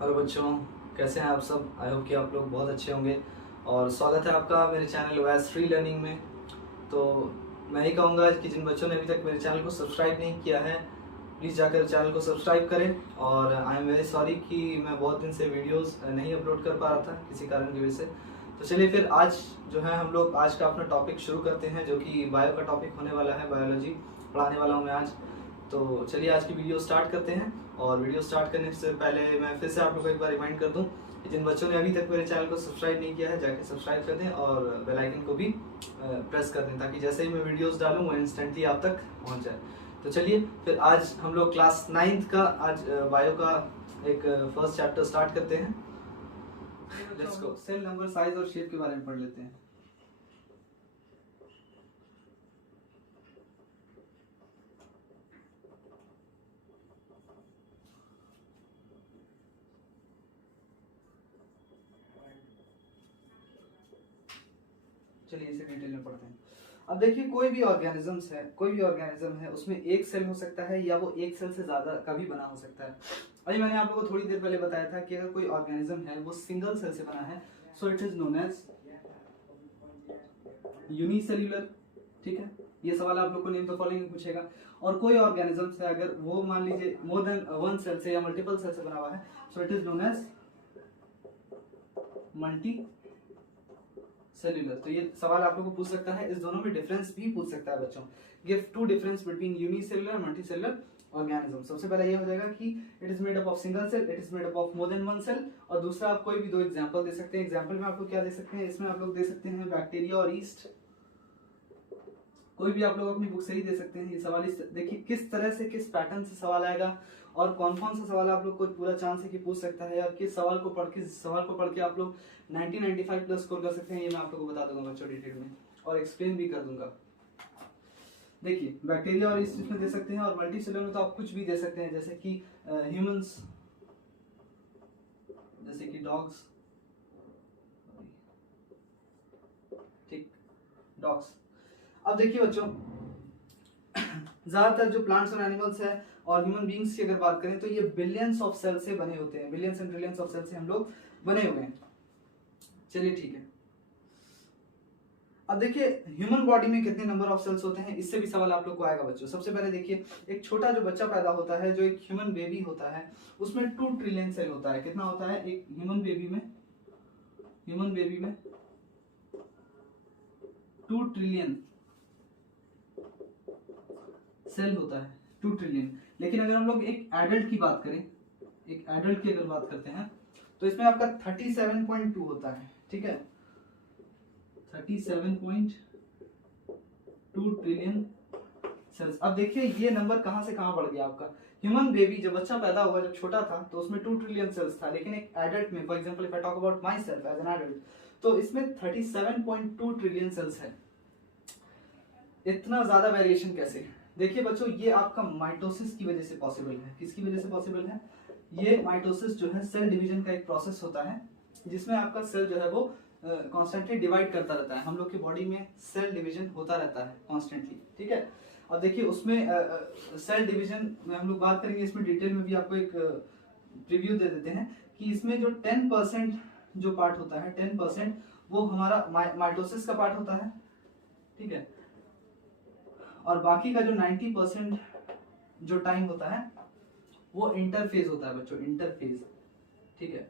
Hello बच्चों, कैसे हैं आप सब। आई होप कि आप लोग बहुत अच्छे होंगे और स्वागत है आपका मेरे चैनल वैस फ्री लर्निंग में। तो मैं ही कहूँगा कि जिन बच्चों ने अभी तक मेरे चैनल को सब्सक्राइब नहीं किया है, प्लीज़ जाकर चैनल को सब्सक्राइब करें। और आई एम वेरी सॉरी कि मैं बहुत दिन से वीडियोस नहीं अपलोड कर पा रहा था किसी कारण की वजह से। तो चलिए फिर आज जो है हम लोग आज का अपना टॉपिक शुरू करते हैं, जो कि बायो का टॉपिक होने वाला है। बायोलॉजी पढ़ाने वाला हूँ मैं आज। तो चलिए आज की वीडियो स्टार्ट करते हैं। और वीडियो स्टार्ट करने से पहले मैं फिर से आप लोगों को एक बार रिमाइंड कर दूं कि जिन बच्चों ने अभी तक मेरे चैनल को सब्सक्राइब नहीं किया है, जाके सब्सक्राइब कर दें और बेल आइकन को भी प्रेस कर दें, ताकि जैसे ही मैं वीडियोस डालूं वो इंस्टेंटली आप तक पहुंच जाए। तो चलिए फिर आज हम लोग क्लास 9th का आज बायो का एक फर्स्ट चैप्टर स्टार्ट करते हैं। Let's go. Cell number, size और शेप के बारे में पढ़ लेते हैं। चलिए इसे डिटेल में पढ़ते हैं। अब देखिए, कोई भी ऑर्गेनिज्म है उसमें एक सेल हो सकता है या वो एक सेल से ज्यादा का भी बना हो सकता है। अभी मैंने आप लोगों को थोड़ी देर पहले बताया था कि अगर कोई ऑर्गेनिज्म है वो सिंगल सेल से बना है, so it is known as unicellular. ठीक है, ये सवाल आप लोग को नेम द फॉलोइंग पूछेगा। और कोई ऑर्गेनिज्म है अगर वो मान लीजिए मोर देन वन सेल से या मल्टीपल सेल से बना हुआ है, so it is known as multi cellular. तो ये सवाल आप लोग को पूछ सकता है, इस दोनों में डिफरेंस भी पूछ सकता है बच्चों। Give two difference between unicellular and multicellular organism. सबसे पहला ये हो जाएगा कि it is made up of single cell, it is made up of more than one cell. और दूसरा आप कोई भी दो एग्जांपल दे सकते हैं। एग्जांपल में आप लोग क्या दे सकते हैं, इसमें आप लोग दे सकते हैं बैक्टीरिया और ईस्ट। कोई भी आप लोग अपनी बुक से ही दे सकते हैं। ये सवाल देखिए किस तरह से, किस पैटर्न से सवाल आएगा और कौन कौन सा सवाल आप लोग को पूरा चांस है कि पूछ सकता है, और किस सवाल को पढ़ के आप लोग 90-95 प्लस स्कोर कर सकते हैं, ये मैं आप लोग को बता दूंगा बच्चों डिटेल में, और एक्सप्लेन भी कर दूंगा। देखिए बैक्टीरिया और ईस्ट में दे सकते हैं, और मल्टी सेलुलर में तो आप कुछ भी दे सकते हैं, जैसे कि ह्यूमंस, जैसे कि डॉग्स, ठीक, डॉग्स। अब देखिए बच्चों, ज्यादातर जो प्लांट्स और एनिमल्स है और ह्यूमन बींग्स की अगर बात करें तो ये बिलियंस ऑफ सेल से बने होते हैं। Billions and trillions of cell से हम लोग बने हुए हैं। चलिए ठीक है। अब देखिए ह्यूमन बॉडी में कितने नंबर ऑफ सेल्स होते हैं, इससे भी सवाल आप लोग को आएगा बच्चों। सबसे पहले देखिए, एक छोटा जो बच्चा पैदा होता है, जो एक ह्यूमन बेबी होता है, उसमें 2 ट्रिलियन सेल होता है। कितना होता है एक ह्यूमन बेबी में 2 ट्रिलियन सेल होता है, 2 ट्रिलियन। लेकिन अगर हम लोग एक एडल्ट की बात करें, एक एडल्ट की अगर बात करते हैं, तो इसमें आपका 37.2 होता है। ठीक है, 37.2 ट्रिलियन सेल्स। अब देखिए ये नंबर कहां से कहां बढ़ गया आपका। ह्यूमन बेबी जब बच्चा पैदा हुआ, जब छोटा था, तो उसमें 2 ट्रिलियन सेल्स था। लेकिन एक एडल्ट में, for example if I talk about my self as an adult, तो इसमें 37.2 ट्रिलियन सेल्स है। इतना ज्यादा वेरिएशन कैसे? देखिए बच्चों, ये आपका माइटोसिस की वजह से पॉसिबल है। किसकी वजह से पॉसिबल है? ये माइटोसिस जो है सेल डिवीजन का एक प्रोसेस होता है, जिसमें आपका सेल जो है वो कॉन्स्टेंटली डिवाइड करता रहता है। हम लोग की बॉडी में सेल डिवीजन होता रहता है कॉन्स्टेंटली। ठीक है, अब देखिए उसमें सेल डिवीजन में हम लोग बात करेंगे, इसमें डिटेल में भी आपको एक प्रीव्यू दे देते हैं कि इसमें जो 10% जो पार्ट होता है, 10% वो हमारा माइटोसिस का पार्ट होता है। ठीक है, और बाकी का जो 90% जो टाइम होता है वो इंटरफेज होता है बच्चों, इंटरफेज। ठीक है,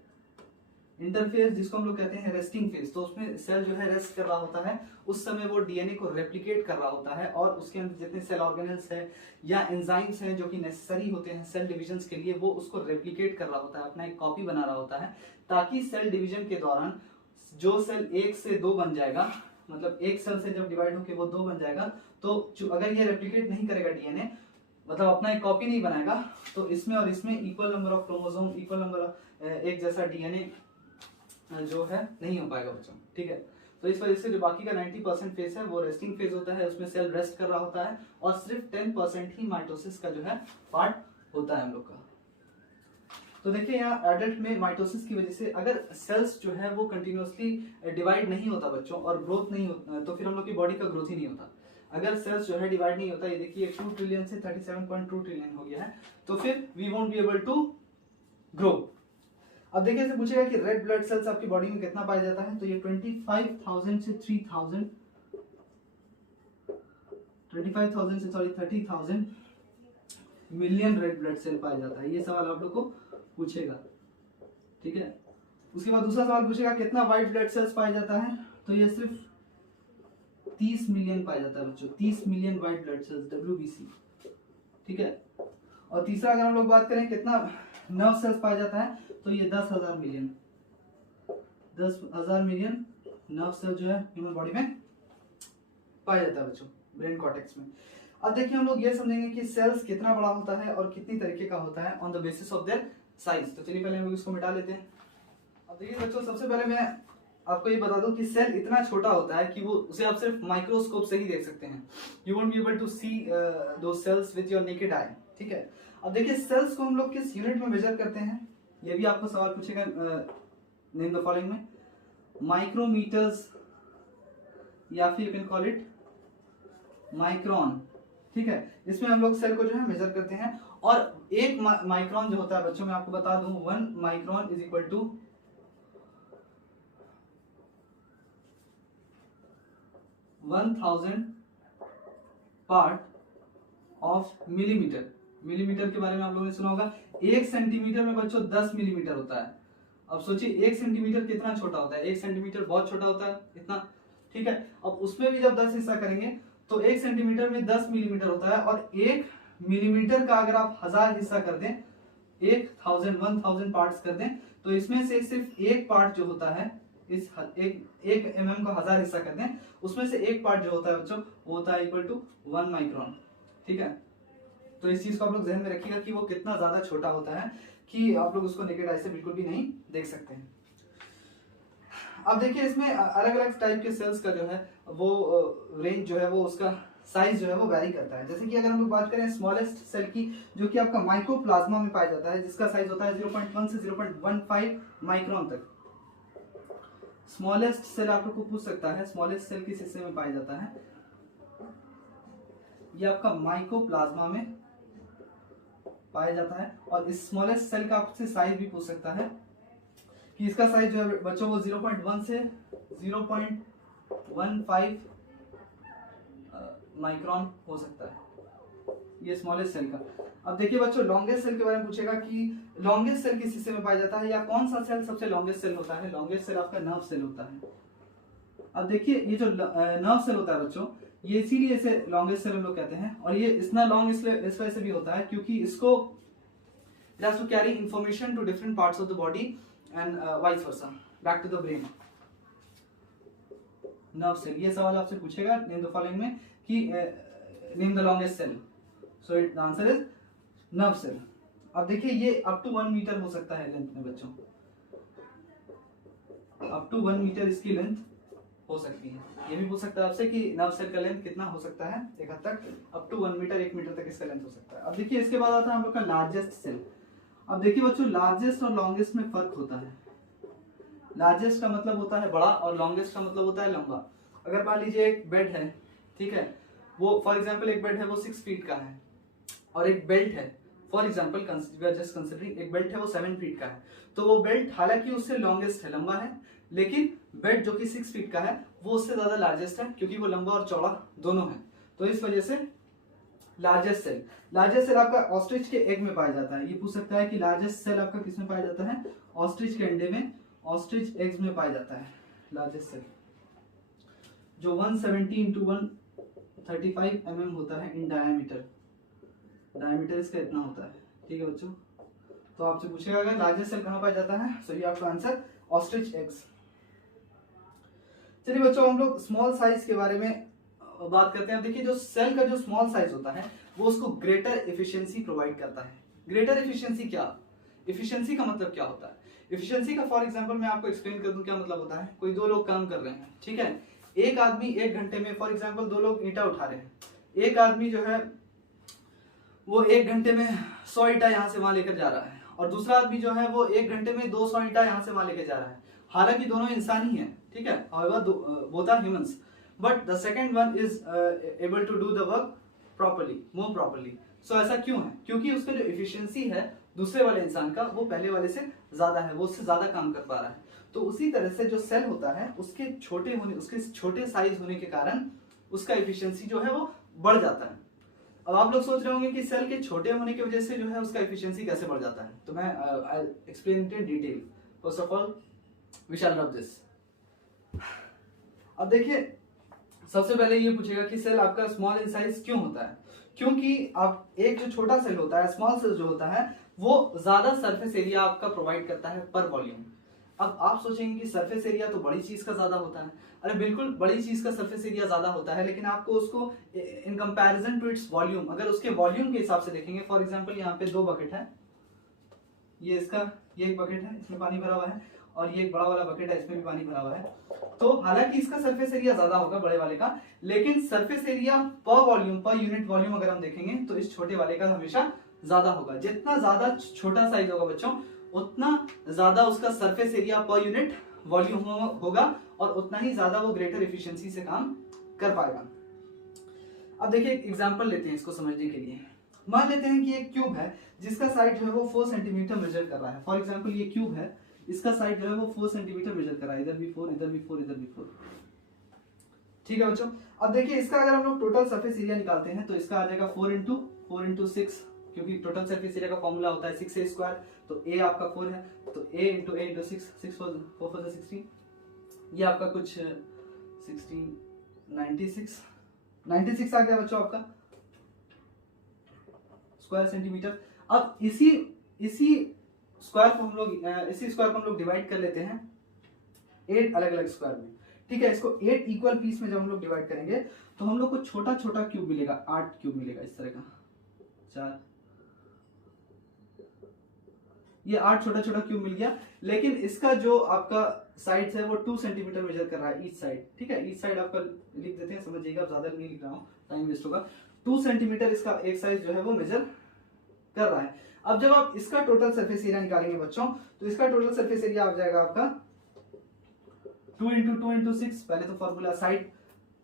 इंटरफेज जिसको हम लोग कहते हैं रेस्टिंग फेज। तो उसमें सेल जो है रेस्ट कर रहा होता है, उस समय वो डीएनए को रेप्लिकेट कर रहा होता है, और उसके अंदर जितने सेल ऑर्गेनल्स है या एंजाइम्स हैं जो कि नेसेसरी होते हैं सेल डिवीजन के लिए, वो उसको रेप्लिकेट कर रहा होता है, अपना एक कॉपी बना रहा होता है, ताकि सेल डिवीजन के दौरान जो सेल 1 से 2 बन जाएगा, मतलब एक सेल से जब डिवाइड होकर वो 2 बन जाएगा, तो अगर ये रेप्लिकेट नहीं करेगा डीएनए, मतलब अपना एक कॉपी नहीं बनाएगा, तो इसमें और इसमें equal number of chromosome, equal number एक जैसा डीएनए जो है नहीं हो पाएगा बच्चों। ठीक है, तो इस वजह से जो बाकी का 90% फेज है वो रेस्टिंग फेज होता है, उसमें सेल रेस्ट कर रहा होता है, और सिर्फ 10% ही माइटोसिस का जो है पार्ट होता है हम लोग का। तो देखिए यहाँ एडल्ट में माइटोसिस की वजह से अगर सेल्स जो है वो कंटिन्यूअसली डिवाइड नहीं होता बच्चों, और ग्रोथ नहीं होता, तो फिर हम लोग की बॉडी का ग्रोथ ही नहीं होता। अगर सेल्स जो है डिवाइड नहीं होता, ये देखिए 2 ट्रिलियन से 37.2 ट्रिलियन हो गया है, तो फिर we won't be able to grow. अब देखिए इसे पूछेगा कि रेड ब्लड सेल्स आपकी बॉडी में कितना पाया जाता है, तो ये 25,000 से 30,000 30,000 मिलियन रेड ब्लड सेल पाया जाता है। ये सवाल आप लोग को पूछेगा, ठीक है। उसके बाद दूसरा सवाल पूछेगा कितना व्हाइट ब्लड सेल्स पाया जाता है, तो ये सिर्फ 30 मिलियन पाया जाता है बच्चों, 30 million white blood cells, WBC, ठीक है। और तीसरा अगर हम लोग बात करें कितना नर्व सेल्स पाया जाता है, तो ये 10,000 मिलियन, 10,000 मिलियन नर्व सेल जो है ह्यूमन बॉडी में पाया जाता है बच्चों, ब्रेन कॉर्टेक्स में। अब देखिए हम लोग ये समझेंगे कि सेल्स कितना बड़ा होता है और कितनी तरीके का होता है on the basis of their size. तो चलिए पहले हम लोग इसको मिटा लेते हैं। अब देखिए बच्चों सबसे पहले मैं आपको ये बता दूं कि सेल इतना छोटा होता है कि वो उसे आप सिर्फ माइक्रोस्कोप से ही देख सकते हैं। You won't be able to see दो cells with your naked eye, ठीक है। अब देखिए सेल्स को हम लोग किस यूनिट में मेजर करते हैं, ये भी आपको सवाल पूछेगा नेम द फॉलोइंग में, माइक्रोमीटर्स या फिर you can call it micron, ठीक है। इसमें हम लोग सेल को जो है मेजर करते हैं। और एक माइक्रोन जो होता है बच्चों मैं आपको बता दूं, 1 micron is equal to 1000 part of millimetre. Millimetre के बारे में आप लोगों ने सुना होगा। 1 सेंटीमीटर में बच्चों 10 मिलीमीटर होता है। अब सोचिए 1 सेंटीमीटर कितना छोटा होता है, 1 सेंटीमीटर बहुत छोटा होता है इतना, ठीक है। अब उसमें भी जब 10 हिस्सा करेंगे तो 1 सेंटीमीटर में 10 मिलीमीटर होता है। और 1 मिलीमीटर का अगर आप 1000 हिस्सा कर दें, 1000 पार्ट्स कर दें, तो इसमें से सिर्फ एक पार्ट जो होता है, इस एक mm को 1000 हिस्सा कर दें, उसमें से एक पार्ट जो होता है बच्चों वो होता है इक्वल टू 1 माइक्रोन, ठीक है। तो इस चीज को आप लोग ध्यान में रखिएगा कि वो कितना ज्यादा छोटा होता है कि आप लोग उसको नेकेड आई से बिल्कुल भी नहीं देख सकते हैं। अब देखिए इसमें अलग अलग टाइप के सेल्स का जो है वो रेंज जो है वो उसका साइज जो है वो वैरी करता है। जैसे कि अगर हम लोग बात करें स्मॉलेस्ट सेल की, जो कि आपका माइकोप्लाज्मा में पाया जाता है, जिसका साइज होता है 0.1 से 0.15 माइक्रोन तक। स्मॉलेस्ट सेल आप लोग को पूछ सकता है स्मॉलेस्ट सेल किस हिस्से में पाया जाता है, ये आपका माइकोप्लाज्मा में पाया जाता है। और इस स्मॉलेस्ट सेल का आपसे साइज भी पूछ सकता है कि इसका साइज जो है बच्चों वो 0.1 से 0.15 माइक्रोन हो सकता है, ये स्मॉलेस्ट सेल का। अब देखिए बच्चों लॉन्गेस्ट सेल के बारे में पूछेगा कि लॉन्गेस्ट सेल किस हिस्से में पाया जाता है या कौन सा सेल सबसे लॉन्गेस्ट सेल होता है। लॉन्गेस्ट सेल आपका नर्व सेल होता है। अब देखिए ये जो नर्व सेल होता है बच्चों, ये इसीलिए इसे लॉन्गेस्ट सेल हम लोग कहते हैं। और ये इतना लॉन्ग इस वजह से भी होता है क्योंकि इसको it has to carry information to different parts of the body and vice versa back to the brain. Nerve cell, ये सवाल आपसे पूछेगा नेम द फॉलोइंग में कि name the longest cell, so it the answer is nerve cell. अब देखिए ये up to 1 metre हो सकता है लेंथ में बच्चों, अप टू 1 मीटर इसकी लेंथ हो सकती है। ये भी पूछ सकता है आपसे कि नर्व सेल का लेंथ कितना हो सकता है, एक हद तक अप टू 1 मीटर 1 मीटर तक इसका लेंथ हो सकता है। अब देखिए इसके बाद आता है हम लोग का लार्जेस्ट सेल। अब देखिए बच्चों लार्जेस्ट और लॉन्गेस्ट में फर्क होता है। लार्जेस्ट का मतलब होता है बड़ा और लॉन्गेस्ट का मतलब होता है लंबा। अगर मान लीजिए एक बेड है, ठीक है, वो फॉर एग्जांपल एक बेड है वो 6 फीट का है और एक बेल्ट है, फॉर एग्जांपल जस्ट कंसीडरिंग एक बेल्ट है वो 7 फीट का है, तो वो बेल्ट हालांकि उससे लॉन्गेस्ट है, लंबा है, लेकिन बेड जो कि 6 फीट का है वो उससे ज्यादा लार्जेस्ट है क्योंकि वो लंबा और चौड़ा दोनों है। तो इस वजह से लार्जेस्ट सेल आपका ऑस्ट्रिच के एग में पाया जाता है। ये पूछ सकता है कि लार्जेस्ट सेल आपका किस में पाया जाता है, ऑस्ट्रिच के अंडे में, ऑस्ट्रिच एग्स में पाया जाता है लार्जेस्ट सेल, जो 170 इंटू 135 mm होता है इन डायमीटर। डायमीटर इसका इतना होता है, ठीक है बच्चों। तो आपसे पूछेगा अगर लार्जेस्ट सेल कहाँ पाया जाता है, सो ये आपका आंसर ऑस्ट्रिच एग्स। चलिए बच्चों हम लोग स्मॉल साइज के बारे में बात करते हैं। देखिए जो सेल का जो स्मॉल साइज होता है वो उसको ग्रेटर एफिशिएंसी प्रोवाइड करता है। ग्रेटर एफिशिएंसी क्या, एफिशिएंसी का मतलब क्या होता है, एफिशिएंसी का फॉर एग्जांपल मैं आपको एक्सप्लेन कर दूं क्या मतलब होता है। कोई 2 लोग काम कर रहे हैं, ठीक है, एक आदमी 1 घंटे में, फॉर एग्जांपल 2 लोग ईंटा उठा रहे हैं, एक आदमी जो है वो 1 घंटे में 100 ईंटा यहाँ से वहां लेकर जा रहा है और दूसरा आदमी जो है वो 1 घंटे में 200 ईंटा यहाँ से वहां लेकर जा रहा है। हालांकि दोनों इंसान ही हैं, ठीक है, both are humans, but the second one is able to do the work properly, more properly. So ऐसा क्यों है, क्योंकि उसका जो एफिशिएंसी है दूसरे वाले इंसान का वो पहले वाले से ज्यादा है, वो उससे ज्यादा काम कर पा रहा है। तो उसी तरह से जो सेल होता है उसके छोटे साइज होने के कारण उसका एफिशिएंसी जो है वो बढ़ जाता है। अब आप लोग सोच रहे होंगे कि सेल के छोटे होने की वजह से जो है उसका एफिशिएंसी कैसे बढ़ जाता है, तो मैं I explain it in detail. First of all we shall love this. अब देखिए सबसे पहले ये पूछेगा कि सेल आपका स्मॉल इन साइज क्यों होता है, क्योंकि आप एक जो छोटा सेल होता है, स्मॉल सेल जो होता है, वो ज्यादा सरफेस एरिया आपका प्रोवाइड करता है पर वॉल्यूम। अब आप सोचेंगे कि सरफेस एरिया तो बड़ी चीज का ज्यादा होता है, अरे बिल्कुल बड़ी चीज का सरफेस एरिया ज्यादा होता है, लेकिन आपको उसको in comparison to its volume, अगर उसके वॉल्यूम के हिसाब से देखेंगे, फॉर एग्जांपल यहाँ पे 2 बकेट है, ये एक बकेट है, इसमें पानी भरा हुआ है, और ये एक बड़ा वाला बकेट है, इसमें भी पानी भरा हुआ है। तो हालांकि इसका सरफेस एरिया ज्यादा होगा बड़े वाले का, लेकिन सरफेस एरिया पर वॉल्यूम, पर यूनिट वॉल्यूम अगर हम देखेंगे तो इस छोटे वाले का हमेशा ज्यादा होगा। जितना ज्यादा छोटा साइज होगा बच्चों, उतना ज्यादा उसका surface area per unit volume होगा, और उतना ही ज्यादा वो ग्रेटर एफिशिएंसी से काम कर पाएगा। अब देखिए एक एग्जांपल लेते हैं इसको समझने के लिए। मान लेते हैं कि एक क्यूब है जिसका साइड जो है वो 4 सेंटीमीटर मेजर कर रहा है। फॉर एग्जांपल ये क्यूब है, इसका साइड जो है वो 4 सेंटीमीटर मेजर कर रहा है, इधर भी 4, इधर भी 4, इधर भी 4। ठीक है बच्चों, अब देखिए इसका अगर हम लोग टोटल सरफेस एरिया निकालते हैं तो इसका आ जाएगा 4 इंटू 6, क्योंकि टोटल सरफेस एरिया का फॉर्मूला होता है 6a स्क्वायर, तो a आपका 4 है, तो a इंटू 6, 6 4 4 16, ये आपका कुछ 16 96 आ गया बच्चों आपका स्क्वायर सेंटीमीटर। अब इसी स्क्वायर को हम लोग डिवाइड कर लेते हैं 8 अलग अलग स्क्वायर में। ठीक है, इसको 8 इक्वल पीस में जब हम लोग डिवाइड करेंगे तो हम लोग को छोटा छोटा क्यूब मिलेगा, 8 क्यूब मिलेगा इस तरह का, 4, ये 8 छोटा छोटा क्यूब मिल गया। लेकिन इसका जो आपका साइड है वो 2 सेंटीमीटर मेजर कर रहा है ईच साइड। ठीक है, ईच साइड आपका लिख देते हैं, समझिएगा, ज्यादा नहीं लिख रहा हूँ, टाइम वेस्ट होगा। 2 सेंटीमीटर इसका एक साइड जो है वो मेजर कर रहा है। अब जब आप इसका टोटल सरफेस एरिया निकालेंगे बच्चों, तो इसका टोटल सरफेस एरिया आ जाएगा आपका 2 इंटू 6, पहले तो फॉर्मूला साइड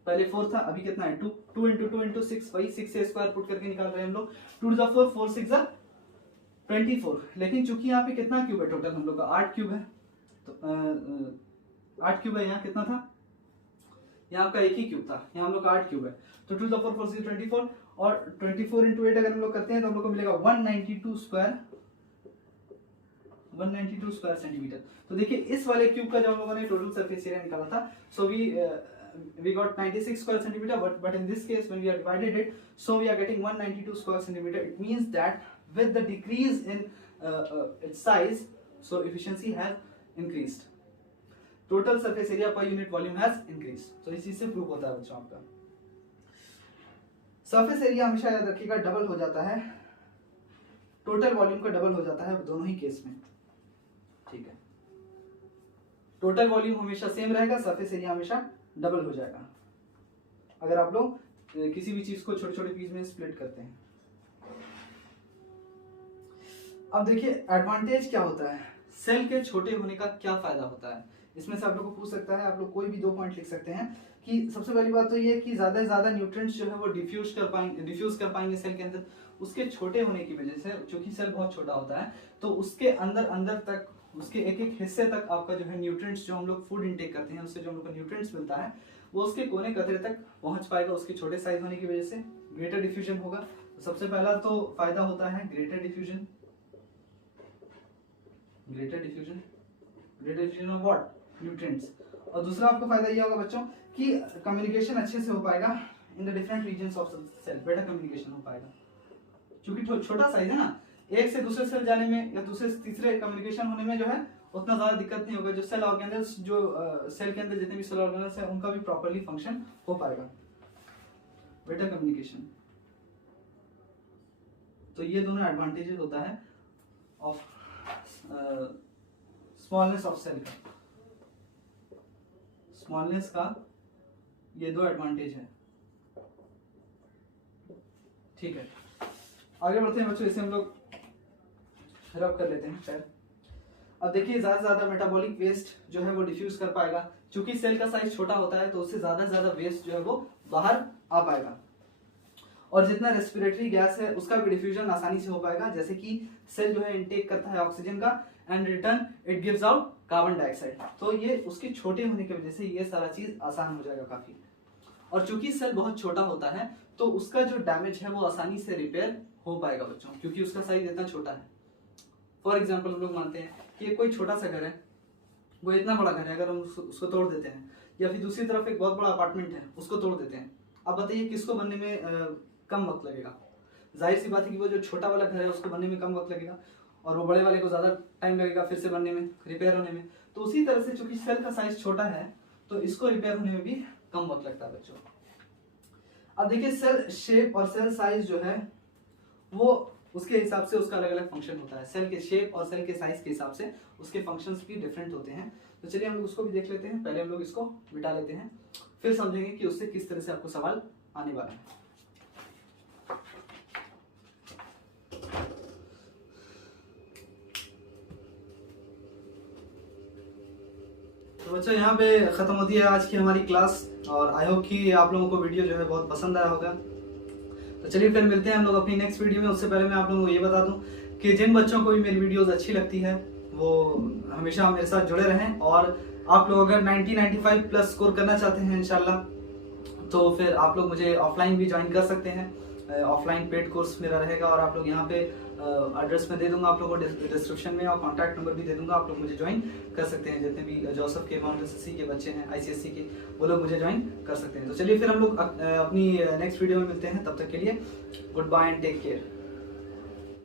पहले 4 था, अभी कितना है 2, 2 इंटू 6, वही 6 स्क्वायर पुट करके निकाल रहे हैं हम लोग, 2 टू द 4, 4 6 जा 24। लेकिन चूंकि यहाँ पे कितना क्यूब है टोटल हम लोग का, 8 क्यूब है, तो 8 क्यूब है, यहाँ कितना था, यहाँ आपका एक ही क्यूब था, यहाँ हम लोग का 8 क्यूब है, तो 2 टू द 4 4 6 24, और 24 इंटू 8 अगर हम लोग करते हैं तो हम लोग को मिलेगा 192 स्क्वायर सेंटीमीटर। तो देखिए इस वाले क्यूब का जब हम लोगों ने टोटल सरफेस एरिया निकाला था, सो we got 96 square centimeter, but in this case when we are divided it, so we are getting 192 square centimeter. It means that with the decrease in its size, so efficiency has increased, total surface area per unit volume has increased. So इस चीज से prove होता है बच्चों आपका surface area हमेशा याद रखिएगा डबल हो जाता है, टोटल वॉल्यूम का डबल हो जाता है दोनों ही केस में। ठीक है, टोटल वॉल्यूम हमेशा सेम रहेगा, सरफेस एरिया हमेशा डबल हो जाएगा अगर आप लोग किसी भी चीज को छोटे छोटे पीस में स्प्लिट करते हैं। अब देखिए एडवांटेज क्या होता है, सेल के छोटे होने का क्या फायदा होता है, इसमें से आप लोग को पूछ सकता है, आप लोग कोई भी 2 पॉइंट लिख सकते हैं। कि सबसे पहली बात तो ये कि ज्यादा से ज्यादा न्यूट्रिएंट्स जो है वो डिफ्यूज कर पाएंगे सेल के अंदर। उसके छोटे होने की वजह से, क्योंकि सेल बहुत छोटा होता है, तो उसके अंदर तक, उसके एक एक हिस्से तक आपका जो है न्यूट्रिएंट्स, जो हम लोग फूड इंटेक करते हैं उससे जो हम लोग को न्यूट्रिएंट्स मिलता है, वो उसके कोने कतरे तक पहुंच पाएगा उसके छोटे साइज होने की वजह से। ग्रेटर डिफ्यूजन होगा, तो सबसे पहला तो फायदा होता है greater diffusion of what, nutrients. और दूसरा आपको फायदा ये होगा बच्चों कि कम्युनिकेशन अच्छे से हो पाएगा in the different regions of cell, better communication हो पाएगा, क्योंकि छोटा साइज है ना, एक से दूसरे सेल जाने में या दूसरे से तीसरे कम्युनिकेशन होने में जो है उतना ज्यादा दिक्कत नहीं होगा। जो सेल ऑर्गेनल्स, जो सेल के अंदर जितने भी सेल ऑर्गेनल्स है उनका भी प्रॉपर्ली फंक्शन हो पाएगा, बेटर कम्युनिकेशन। तो ये दोनों एडवांटेजेस होता है ऑफ स्मॉलनेस ऑफ सेल का, स्मॉलनेस का ये 2 एडवांटेज है। ठीक है, आगे बढ़ते हैं बच्चों, इसे हम लोग रब कर लेते हैं शायद। अब देखिए ज्यादा से ज्यादा मेटाबॉलिक वेस्ट जो है वो डिफ्यूज कर पाएगा, क्योंकि सेल का साइज छोटा होता है तो उससे ज्यादा से ज्यादा वेस्ट जो है वो बाहर आ पाएगा। और जितना रेस्पिरेटरी गैस है उसका भी डिफ्यूजन आसानी से हो पाएगा, जैसे कि सेल जो है इनटेक करता है ऑक्सीजन का and return it gives out carbon dioxide. तो ये उसके छोटे होने की वजह से ये सारा चीज आसान हो जाएगा काफी। और चूंकि सेल बहुत छोटा होता है तो उसका जो डैमेज है वो आसानी से रिपेयर हो पाएगा बच्चों, क्योंकि उसका साइज इतना छोटा है। फॉर एग्जाम्पल हम लोग मानते हैं कि कोई छोटा सा घर है, वो इतना बड़ा घर है, अगर हम उसको तोड़ देते हैं, या फिर दूसरी तरफ एक बहुत बड़ा अपार्टमेंट है उसको तोड़ देते हैं, अब बताइए किसको बनने में कम वक्त लगेगा? जाहिर सी बात है कि वो जो छोटा वाला घर है उसको बनने में कम वक्त लगेगा और वो बड़े वाले को ज्यादा टाइम लगेगा फिर से बनने में, रिपेयर होने में। तो उसी तरह से चूंकि सेल का साइज छोटा है तो इसको रिपेयर होने में भी कम वक्त लगता है बच्चों। अब देखिए सेल शेप और सेल साइज जो है वो उसके हिसाब से उसका अलग अलग फंक्शन होता है। सेल के शेप और सेल के साइज के हिसाब से उसके फंक्शंस भी डिफरेंट होते हैं। तो चलिए हम लोग उसको भी देख लेते हैं। पहले हम लोग इसको मिटा लेते हैं, फिर समझेंगे कि उससे किस तरह से आपको सवाल आने वाला है। तो बच्चों यहाँ पे खत्म होती है आज की हमारी क्लास, और आई होप कि आप लोगों को वीडियो जो है बहुत पसंद आया होगा। तो चलिए फिर मिलते हैं हम लोग अपनी नेक्स्ट वीडियो में। उससे पहले मैं आप लोगों को ये बता दूं कि जिन बच्चों को भी मेरी वीडियोस अच्छी लगती है वो हमेशा मेरे साथ जुड़े रहें, और आप लोग अगर 90-95 प्लस स्कोर करना चाहते हैं इंशाल्लाह, तो फिर आप लोग मुझे ऑफलाइन भी ज्वाइन कर सकते हैं। ऑफलाइन पेड कोर्स मेरा रहेगा, और आप लोग यहाँ पे एड्रेस में दे दूंगा आप लोगों को डिस्क्रिप्शन में, और कॉन्टैक्ट नंबर भी दे दूंगा, आप लोग मुझे ज्वाइन कर सकते हैं। जितने भी जोसेफ के माउंट एसएससी के बच्चे हैं, आईसीएससी के, वो लोग मुझे ज्वाइन कर सकते हैं। तो चलिए फिर हम लोग अपनी नेक्स्ट वीडियो में मिलते हैं। तब तक के लिए goodbye and take care.